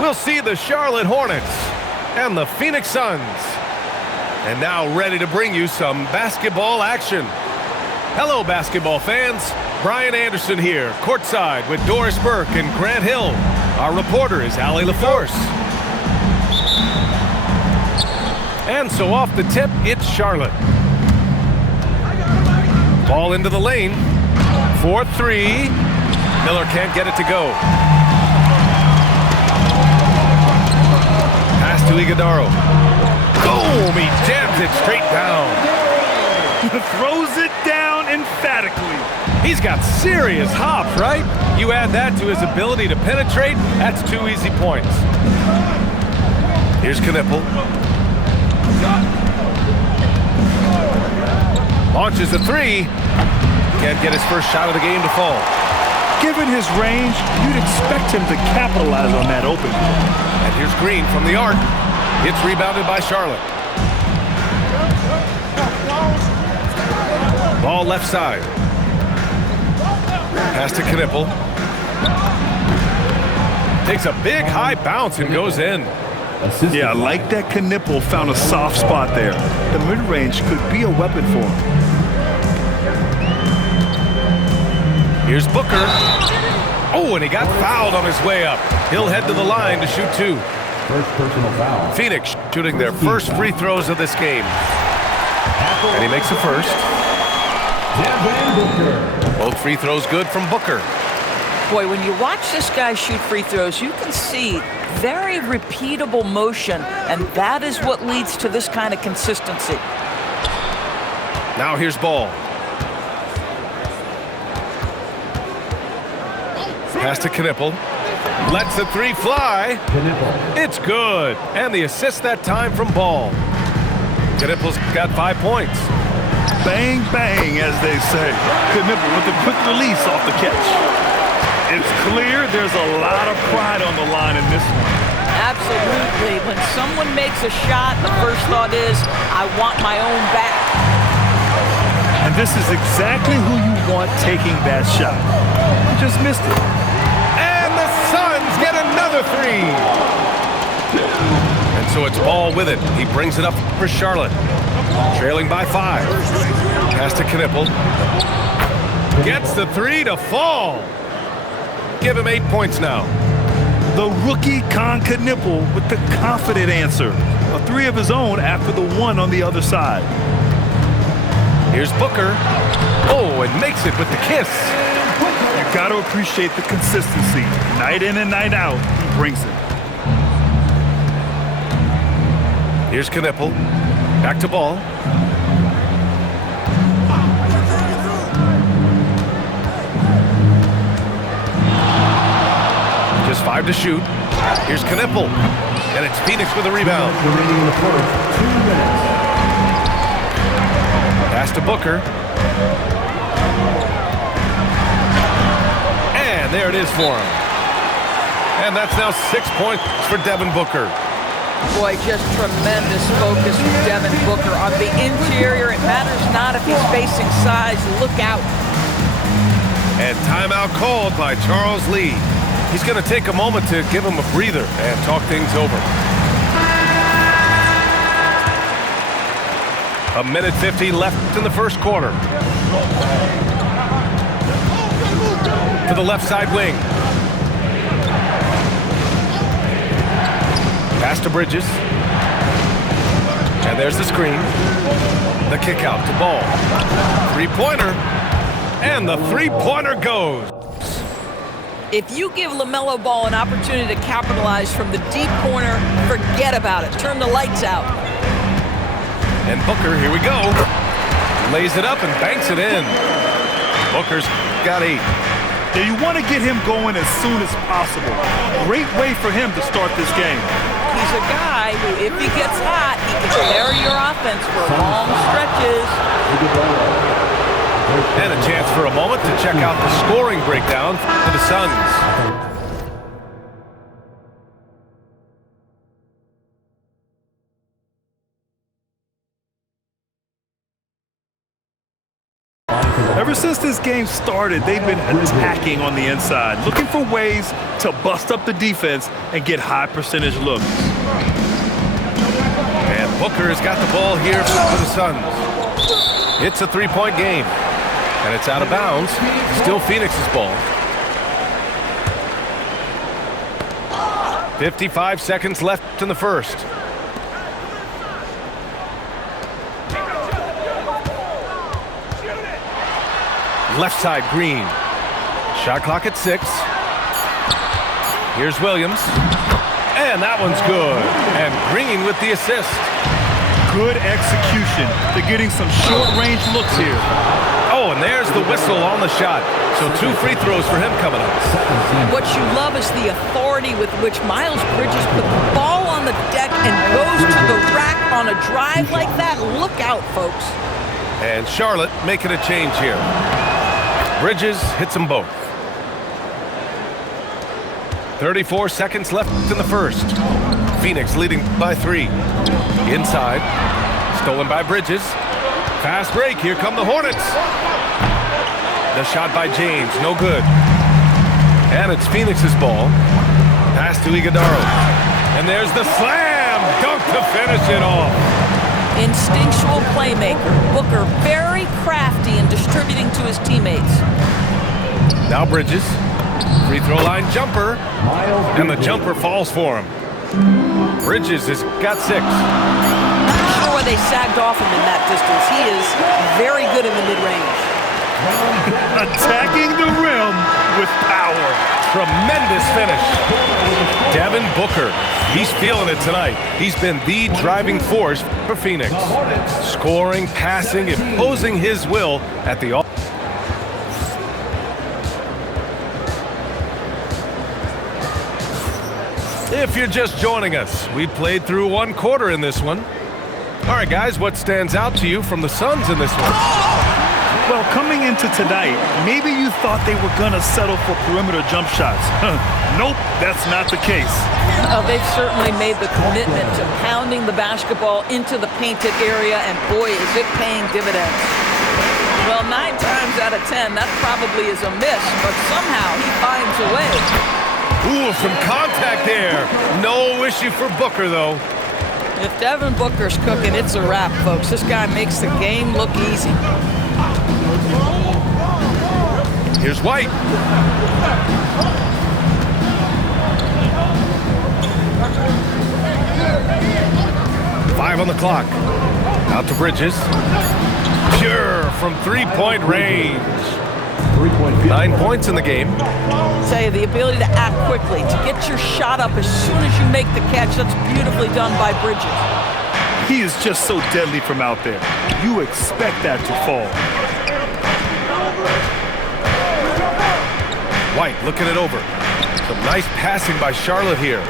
we'll see the Charlotte Hornets and the Phoenix Suns. And now ready to bring you some basketball action. Hello, basketball fans. Brian Anderson here, courtside with Doris Burke and Grant Hill. Our reporter is Allie LaForce. And so off the tip, it's Charlotte. Ball into the lane. 4-3. Miller can't get it to go. Pass to Iguodaro. Boom! He jams it straight down. Throws it down emphatically. He's got serious hop, right? You add that to his ability to penetrate, that's 2 easy points. Here's Knipple. Launches a 3. Can't get his first shot of the game to fall. Given his range, you'd expect him to capitalize on that opening. And here's Green from the arc. It's rebounded by Charlotte. Ball left side. Pass to Knipple. Takes a big high bounce and goes in. Yeah, I like that Knipple found a soft spot there. The mid-range could be a weapon for him. Here's Booker. Oh, and he got fouled on his way up. He'll head to the line to shoot 2. First personal foul. Phoenix shooting their first free throws of this game. And he makes the first. Both free throws good from Booker. Boy, when you watch this guy shoot free throws, you can see very repeatable motion, and that is what leads to this kind of consistency. Now here's Ball. Pass to Knipple. Lets the 3 fly. It's good. And the assist that time from Ball. Knipple's got 5 points. Bang, bang, as they say. Knipple with a quick release off the catch. It's clear there's a lot of pride on the line in this one. Absolutely. When someone makes a shot, the first thought is, I want my own back. And this is exactly who you want taking that shot. You just missed it. And the Suns get another 3. And so it's Ball with it. He brings it up for Charlotte. Trailing by 5. Pass to Knipple. Gets the 3 to fall. Give him 8 points now. The rookie Knipple with the confident answer. A 3 of his own after the 1 on the other side. Here's Booker. Oh, and makes it with the kiss. You got to appreciate the consistency. Night in and night out, he brings it. Here's Knipple. Back to Ball. Just 5 to shoot. Here's Knipple. And it's Phoenix with a rebound. Remaining in the fourth, 2 minutes. Pass to Booker. And there it is for him. And that's now 6 points for Devin Booker. Boy, just tremendous focus from Devin Booker on the interior. It matters not if he's facing size. Look out. And timeout called by Charles Lee. He's going to take a moment to give him a breather and talk things over. 1:50 left in the first quarter. To the left side wing. Pass to Bridges. And there's the screen. The kick out to Ball. 3-pointer. And the 3-pointer goes. If you give LaMelo Ball an opportunity to capitalize from the deep corner, forget about it. Turn the lights out. And Booker, here we go. Lays it up and banks it in. Booker's got 8. Yeah, you want to get him going as soon as possible. Great way for him to start this game. He's a guy who, if he gets hot, he can carry your offense for long stretches. And a chance for a moment to check out the scoring breakdown for the Suns. Ever since this game started, they've been attacking on the inside, looking for ways to bust up the defense and get high percentage looks. And Booker's got the ball here for the Suns. It's a three-point game, and it's out of bounds. Still Phoenix's ball. 55 seconds left in the first. Left side, Green. Shot clock at 6. Here's Williams. And that one's good. And Green with the assist. Good execution. They're getting some short-range looks here. Oh, and there's the whistle on the shot. So 2 free throws for him coming up. What you love is the authority with which Miles Bridges put the ball on the deck and goes to the rack on a drive like that. Look out, folks. And Charlotte making a change here. Bridges hits them both. 34 seconds left in the first. Phoenix leading by 3. Inside. Stolen by Bridges. Fast break. Here come the Hornets. The shot by James. No good. And it's Phoenix's ball. Pass to Iguodala. And there's the slam. Dunk to finish it off. Instinctual playmaker. Booker very crafty in distributing to his teammates. Now Bridges. Free throw line jumper. And the jumper falls for him. Bridges has got 6. Not sure why they sagged off him in that distance. He is very good in the mid-range. Attacking the rim with power. Tremendous finish. Devin Booker. He's feeling it tonight. He's been the driving force for Phoenix. Scoring, passing, imposing his will at the If you're just joining us, we played through 1 quarter in this one. All right, guys, what stands out to you from the Suns in this one? Well, coming into tonight, maybe you thought they were going to settle for perimeter jump shots. Nope, that's not the case. They've certainly made the commitment to pounding the basketball into the painted area, and boy, is it paying dividends. Well, 9 times out of 10, that probably is a miss, but somehow he finds a way. Ooh, some contact there. No issue for Booker, though. If Devin Booker's cooking, it's a wrap, folks. This guy makes the game look easy. Here's White. Five on the clock. Out to Bridges. Pure from three-point range. 9 points in the game. Tell you, the ability to act quickly, to get your shot up as soon as you make the catch, that's beautifully done by Bridges. He is just so deadly from out there. You expect that to fall. White looking it over. Some nice passing by Charlotte here.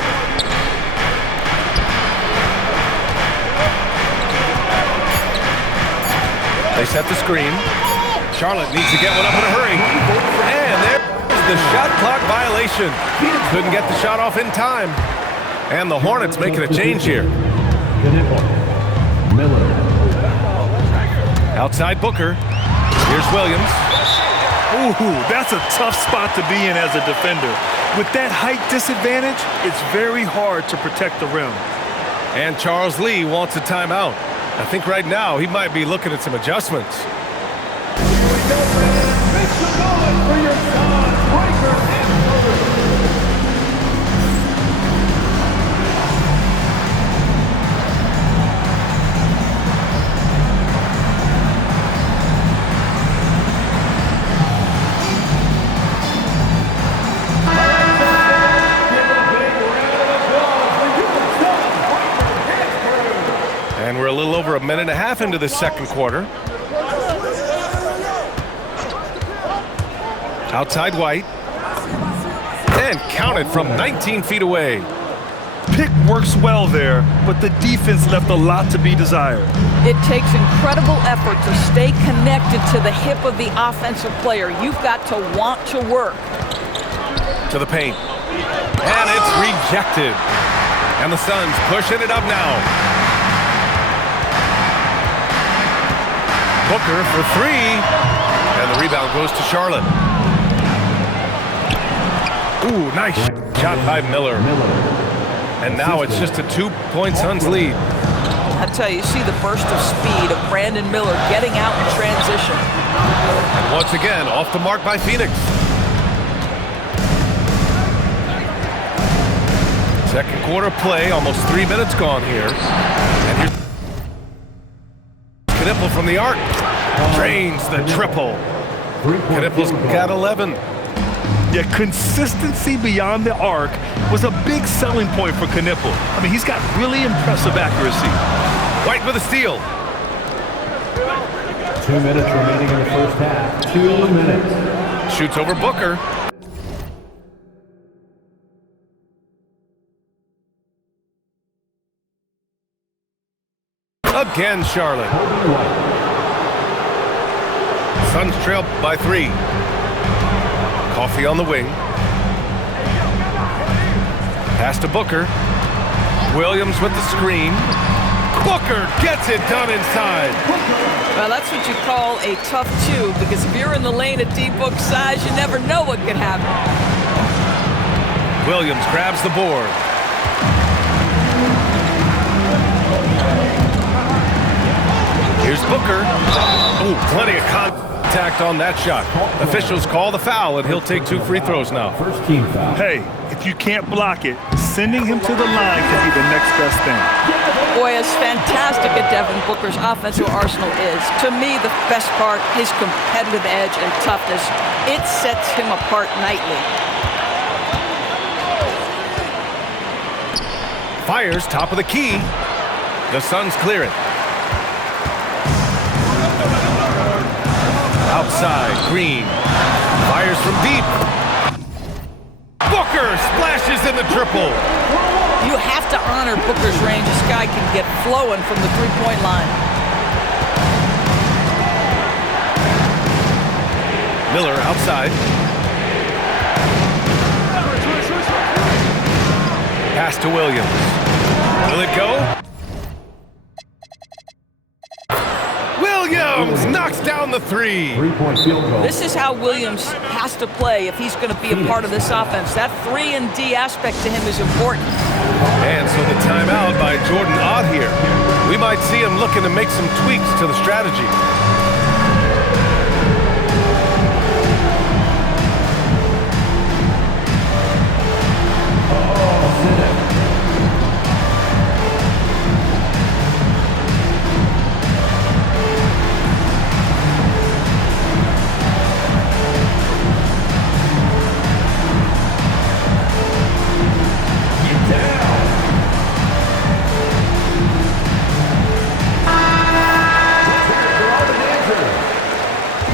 They set the screen. Charlotte needs to get one up in a hurry. And there's the shot clock violation. Couldn't get the shot off in time. And the Hornets making a change here. Outside Booker. Here's Williams. Ooh, that's a tough spot to be in as a defender. With that height disadvantage, it's very hard to protect the rim. And Charles Lee wants a timeout. I think right now he might be looking at some adjustments. And we're a little over a minute and a half into the second quarter. Outside White. And counted from 19 feet away. Pick works well there, but the defense left a lot to be desired. It takes incredible effort to stay connected to the hip of the offensive player. You've got to want to work. To the paint. And it's rejected. And the Suns pushing it up now. Booker for 3. And the rebound goes to Charlotte. Ooh, nice shot by Miller. And now it's just a 2-point Suns lead. I tell you see the burst of speed of Brandon Miller getting out in transition. And once again, off the mark by Phoenix. Second quarter play, almost 3 minutes gone here. And here's Knipple from the arc. Drains the triple. Knipple's got 11. Yeah, consistency beyond the arc was a big selling point for Knipple. I mean, he's got really impressive accuracy. White with a steal. 2 minutes remaining in the first half. 2 minutes. Shoots over Booker. Again, Charlotte. Suns trail by 3. Coffee on the wing. Pass to Booker. Williams with the screen. Booker gets it done inside. Well, that's what you call a tough two, because if you're in the lane at D-Book size, you never know what could happen. Williams grabs the board. Here's Booker. Ooh, plenty of contact on that shot. Officials call the foul, and he'll take 2 free throws now. First team foul. Hey, if you can't block it, sending him to the line can be the next best thing. Boy, as fantastic as Devin Booker's offensive arsenal is, to me the best part, his competitive edge and toughness, it sets him apart nightly. Fires top of the key. The Suns clear it. Outside, Green. Fires from deep. Booker splashes in the triple. You have to honor Booker's range. This guy can get flowing from the three-point line. Miller outside. Pass to Williams. Will it go? Williams knocks down the 3. 3-point field goal. This is how Williams has to play if he's going to be a part of this offense. That 3 and D aspect to him is important. And so the timeout by Jordan Ott here. We might see him looking to make some tweaks to the strategy.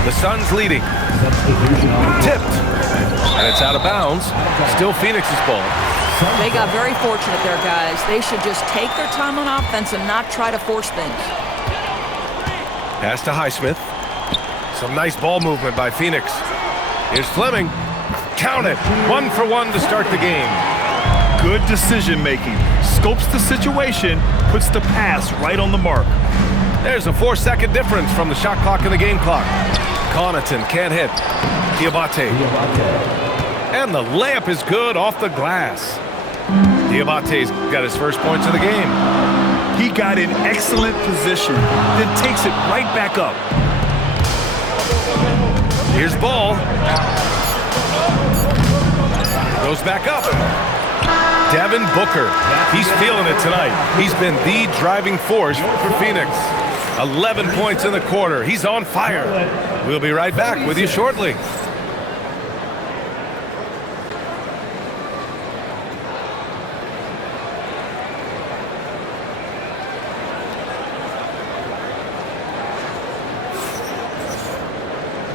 The Suns leading. Tipped. And it's out of bounds. Still Phoenix's ball. They got very fortunate there, guys. They should just take their time on offense and not try to force things. Pass to Highsmith. Some nice ball movement by Phoenix. Here's Fleming. Count it. 1 for 1 to start the game. Good decision making. Scopes the situation, puts the pass right on the mark. There's a 4-second difference from the shot clock and the game clock. Connaughton can't hit. Diabate. And the layup is good off the glass. Diabate's got his first points of the game. He got in excellent position, then takes it right back up. Here's Ball. Goes back up. Devin Booker. He's feeling it tonight. He's been the driving force for Phoenix. 11 points in the quarter. He's on fire. We'll be right back with you shortly.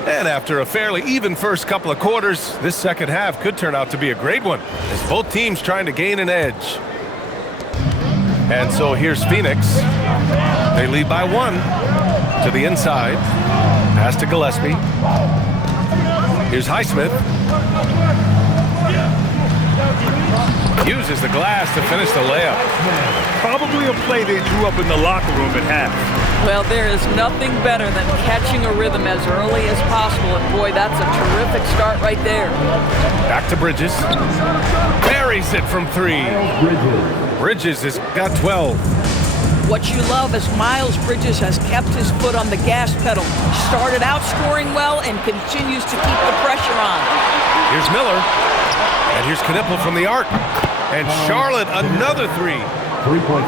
And after a fairly even first couple of quarters, this second half could turn out to be a great one, as both teams trying to gain an edge. And so here's Phoenix. They lead by 1 to the inside. Pass to Gillespie. Here's Highsmith. Uses the glass to finish the layup. Probably a play they drew up in the locker room at half. Well, there is nothing better than catching a rhythm as early as possible, and boy, that's a terrific start right there. Back to Bridges. Buries it from three. Bridges has got 12. What you love is Miles Bridges has kept his foot on the gas pedal. Started out scoring well and continues to keep the pressure on. Here's Miller. And here's Knipple from the arc. And Charlotte, another three.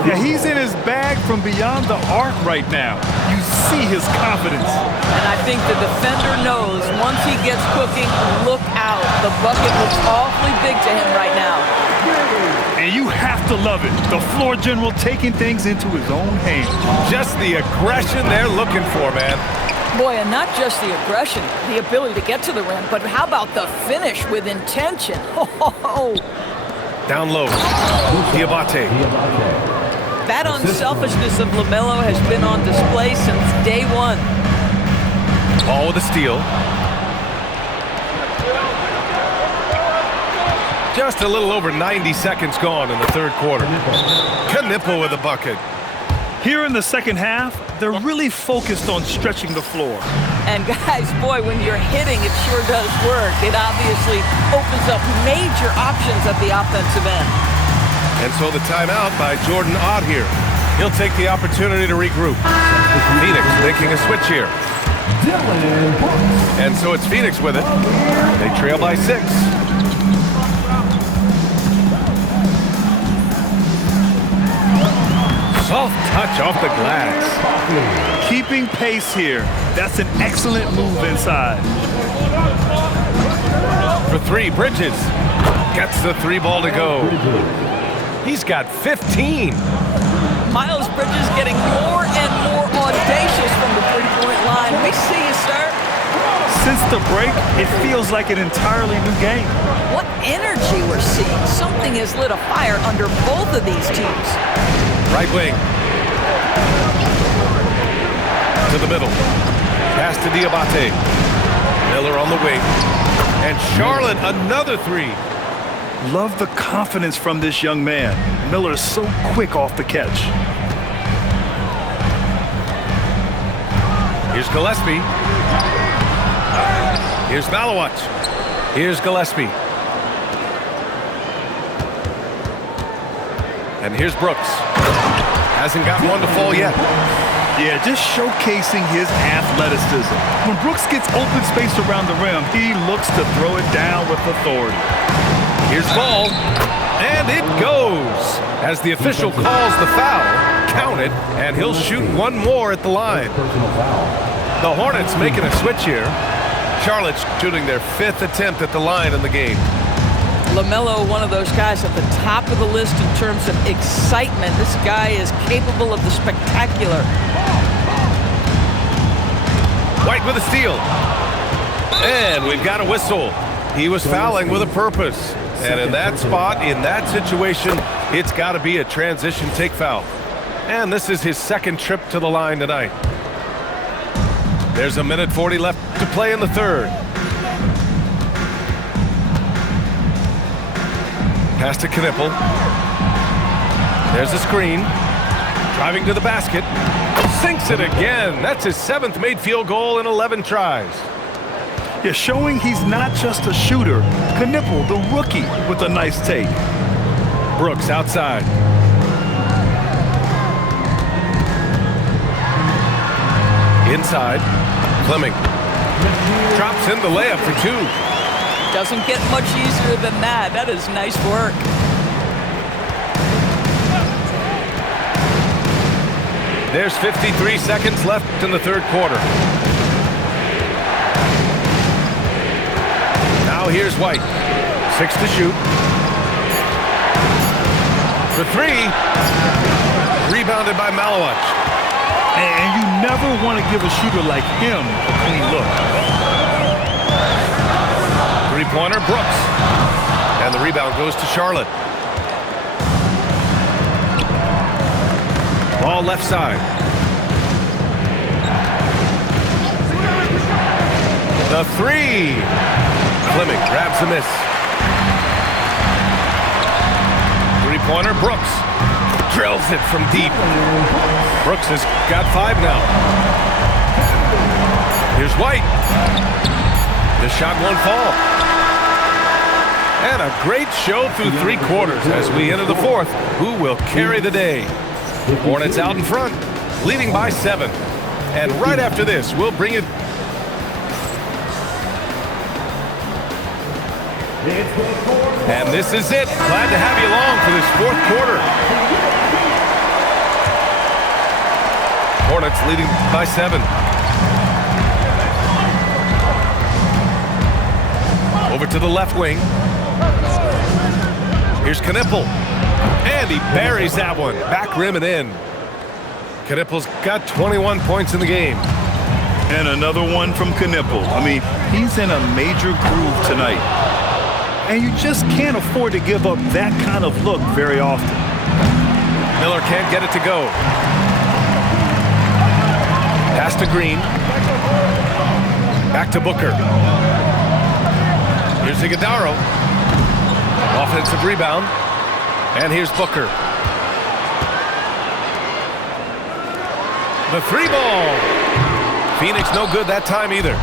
Yeah, he's in his bag from beyond the arc right now. You see his confidence. And I think the defender knows once he gets cooking, look out. The bucket looks awfully big to him right now. And you have to love it. The floor general taking things into his own hands. Just the aggression they're looking for, man. Boy, and not just the aggression, the ability to get to the rim, but how about the finish with intention? Oh. Down low. Diabate. That unselfishness of LaMelo has been on display since day one. Ball with a steal. Just a little over 90 seconds gone in the third quarter. Knipple with a bucket. Here in the second half, they're really focused on stretching the floor. And guys, boy, when you're hitting, it sure does work. It obviously opens up major options at the offensive end. And so the timeout by Jordan Ott here. He'll take the opportunity to regroup. Phoenix making a switch here. And so it's Phoenix with it. They trail by 6. Soft touch off the glass. Keeping pace here. That's an excellent move inside. For three, Bridges gets the 3 ball to go. He's got 15. Miles Bridges getting more and more audacious from the three-point line. We see you, sir. Since the break, it feels like an entirely new game. What energy we're seeing. Something has lit a fire under both of these teams. Right wing. To the middle. Pass to Diabate. Miller on the wing. And Charlotte, another 3. Love the confidence from this young man. Miller is so quick off the catch. Here's Gillespie. Here's Malawat. Here's Gillespie. And here's Brooks. Hasn't got one to fall yet. Yeah, just showcasing his athleticism. When Brooks gets open space around the rim, he looks to throw it down with authority. Here's ball, and it goes. As the official calls the foul, count it, and he'll shoot one more at the line. The Hornets making a switch here. Charlotte's shooting their 5th attempt at the line in the game. LaMelo, one of those guys at the top of the list in terms of excitement. This guy is capable of the spectacular. White with a steal. And we've got a whistle. He was fouling with a purpose. And in that spot, in that situation, it's got to be a transition take foul. And this is his 2nd trip to the line tonight. There's a minute 40 left to play in the third. Pass to Knipple. There's a screen. Driving to the basket. Sinks it again. That's his 7th made field goal in 11 tries. Yeah, showing he's not just a shooter. Knipple, the rookie, with a nice take. Brooks outside. Inside. Fleming. Drops in the layup for 2. Doesn't get much easier than that. That is nice work. There's 53 seconds left in the third quarter. Now here's White. 6 to shoot. For 3. Rebounded by Malawat. And you never want to give a shooter like him a clean look. Three-pointer, Brooks. And the rebound goes to Charlotte. Ball left side. The 3. Fleming grabs the miss. corner, Brooks drills it from deep. Brooks has got 5 now. Here's White. The shot won't fall. And a great show through 3 quarters as we enter the 4th. Who will carry the day? Hornets out in front, leading by 7. And right after this, we'll bring it. And this is it. Glad to have you along for this 4th quarter. Hornets leading by 7. Over to the left wing. Here's Knippel. And he buries that one. Back rim and in. Knippel's got 21 points in the game. And another one from Knippel. I mean, he's in a major groove tonight. And you just can't afford to give up that kind of look very often. Miller can't get it to go. Pass to Green. Back to Booker. Here's Iguodala. Offensive rebound. And here's Booker. The 3 ball. Phoenix no good that time either.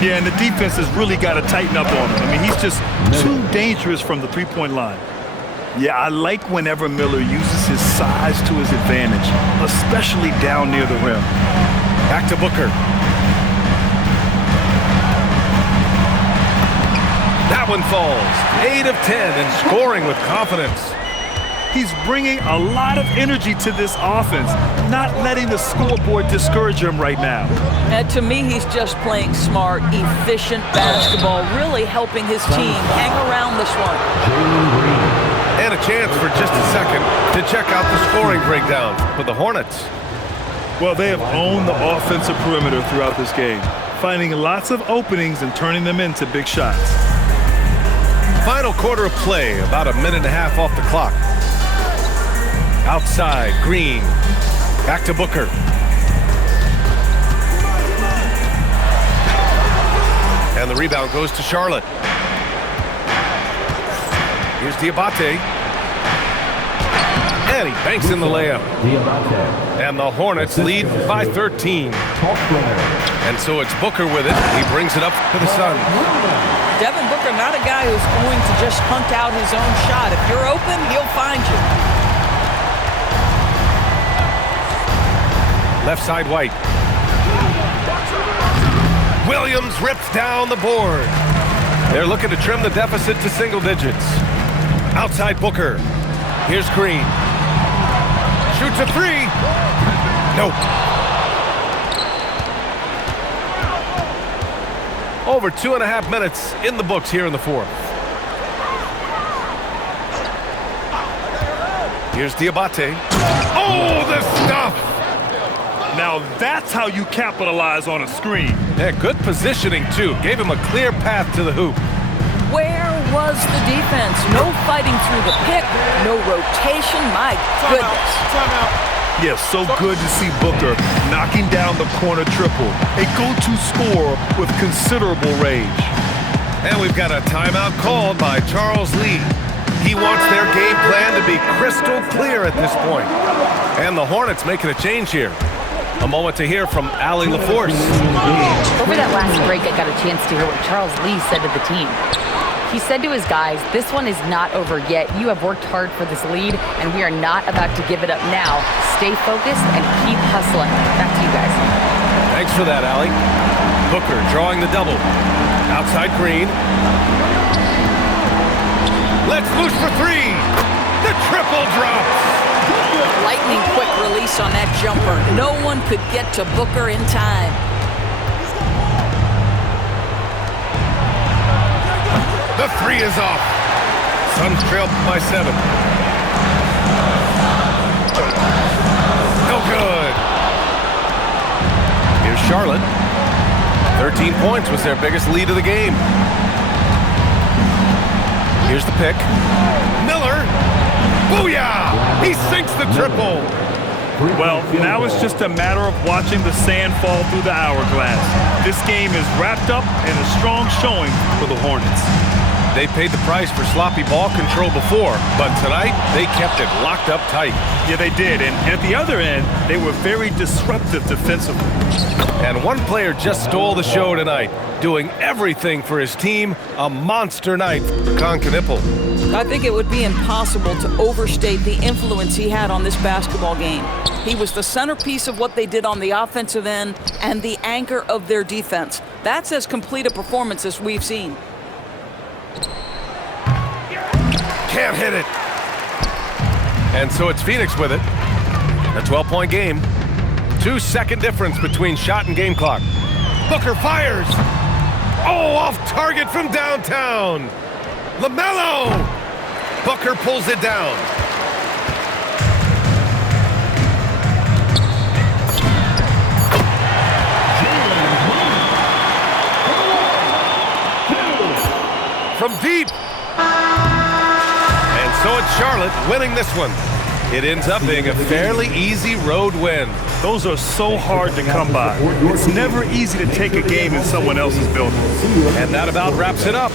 Yeah, and the defense has really got to tighten up on him. I mean, he's just too dangerous from the three-point line. Yeah, I like whenever Miller uses his size to his advantage, especially down near the rim. Back to Booker. That one falls. 8 of 10 and scoring with confidence. He's bringing a lot of energy to this offense, not letting the scoreboard discourage him right now. And to me, he's just playing smart, efficient basketball, really helping his team hang around this one. And a chance for just a second to check out the scoring breakdown for the Hornets. Well, they have owned the offensive perimeter throughout this game, finding lots of openings and turning them into big shots. Final quarter of play, about a minute and a half off the clock. Outside, Green. Back to Booker. And the rebound goes to Charlotte. Here's Diabate. And he banks in the layup. And the Hornets lead by 13. And so it's Booker with it. He brings it up to the Suns. Devin Booker, not a guy who's going to just hunt out his own shot. If you're open, he'll find you. Left side, White. Williams rips down the board. They're looking to trim the deficit to single digits. Outside Booker. Here's Green. Shoots a 3. Nope. Over 2.5 minutes in the books here in the 4th. Here's Diabate. Oh, the stuff! Now that's how you capitalize on a screen. Yeah, good positioning, too. Gave him a clear path to the hoop. Where was the defense? No fighting through the pick, no rotation. My goodness. Timeout. Yes, so good to see Booker knocking down the corner triple. A go-to scorer with considerable range. And we've got a timeout called by Charles Lee. He wants their game plan to be crystal clear at this point. And the Hornets making a change here. A moment to hear from Allie LaForce. Over that last break, I got a chance to hear what Charles Lee said to the team. He said to his guys, this one is not over yet. You have worked hard for this lead, and we are not about to give it up now. Stay focused and keep hustling. Back to you guys. Thanks for that, Allie. Booker drawing the double. Outside Green. Let's loose for 3. The triple drops. Lightning quick release on that jumper. No one could get to Booker in time. The 3 is off. Suns trail by 7. No good. Here's Charlotte. 13 points was their biggest lead of the game. Here's the pick. Miller. Booyah! He sinks the triple. Well, now it's just a matter of watching the sand fall through the hourglass. This game is wrapped up in a strong showing for the Hornets. They paid the price for sloppy ball control before, but tonight they kept it locked up tight. Yeah, they did. And at the other end, they were very disruptive defensively. And one player just stole the show tonight, doing everything for his team. A monster night for Concanipple. I think it would be impossible to overstate the influence he had on this basketball game. He was the centerpiece of what they did on the offensive end and the anchor of their defense. That's as complete a performance as we've seen. Can't hit it. And so it's Phoenix with it. A 12-point game. 2-second difference between shot and game clock. Booker fires. Oh, off target from downtown. LaMelo. Booker pulls it down. From deep. And so it's Charlotte winning this one. It ends up being a fairly easy road win. Those are so hard to come by. It's never easy to take a game in someone else's building. And that about wraps it up.